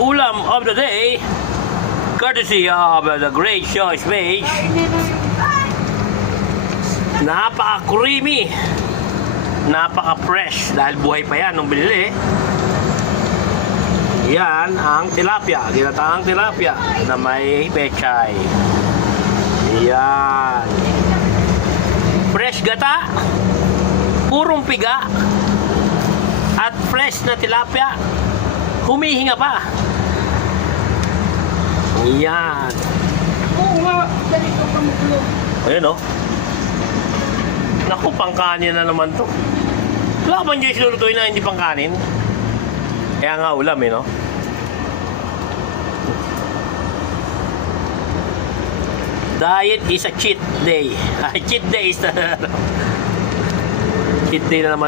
ulam of the day, courtesy of the Great Choice Page. Napaka-creamy, napaka-fresh dahil buhay pa yan nung binili. Yan ang tilapia, ginataang tilapia na may pechay. Yan. Fresh gata, purong piga, at fresh na tilapia. Humihinga pa. Yan. Oo nga, ganito ka muklo. Ayun o. Naku, pangkanin na naman to. Wala ba nyo isilulutuin na hindi pangkanin? Kaya nga ulam eh, no? Diet is a cheat day. Cheat day is the... cheat day na naman